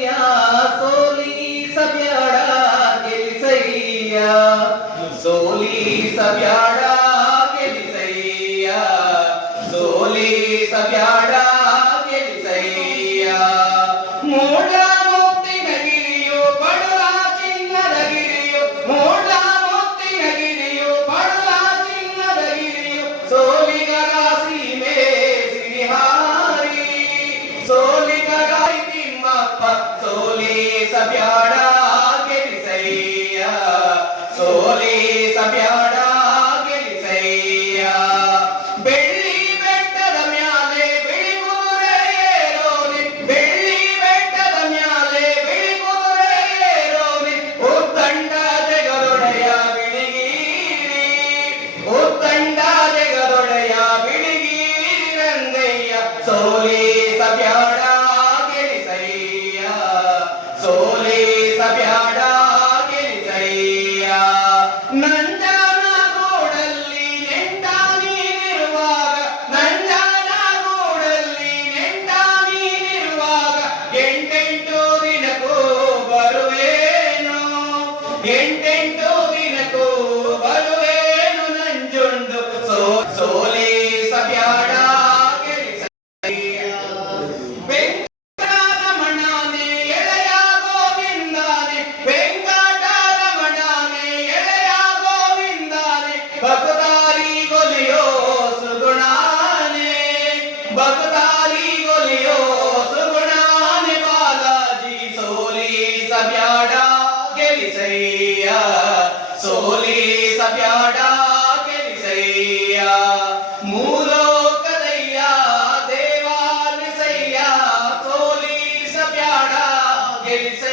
ಗೆಲಿಸಯ್ಯ ಸೋಲಿಸಬ್ಯಾಡ ಗೆಲಿಸಯ್ಯ ಸೋಲಿಸಬ್ಯಾಡ ಗೆಲಿಸಯ್ಯ Rangayya ಸೋಲಿಸಬ್ಯಾಡ ಗೆಲಿಸಯ್ಯ ಸೋಲಿಸಬ್ಯಾಡ ಗೆಲಿಸಯ್ಯ ನಂಜನ ಗೂಡಲ್ಲಿ ನೆಂಟ ನೀನಿರುವಾಗ, ನಂಜನ ಗೂಡಲ್ಲಿ ನೆಂಟ ನೀನಿರುವಾಗ, ಎಂಟೆಂಟು ದಿನಕ್ಕೂ ಬರುವೇನು? ಎಂಟೆಂಟು ಗೋವಿಂದನೇ ಭಕ್ತಾರಿ ಗೊಲಿಯೋ ಸುಗುಣಾನೆ, ಭಕ್ತಾರಿ ಗೊಲಿಯೋ ಸುಗುಣಾನೆ, Balaji ಸೋಲಿಸಬ್ಯಾಡ ಗೆಲಿಸಯ್ಯ ಸೋಲಿಸಬ್ಯಾಡ ಗೆಲಿಸಯ್ಯ. ಮೂಲೋಕದಯ್ಯ ದೇವಾಲಿಸಯ್ಯ ಸೋಲಿಸಬ್ಯಾಡ ಗೆಲಿಸಯ್ಯ.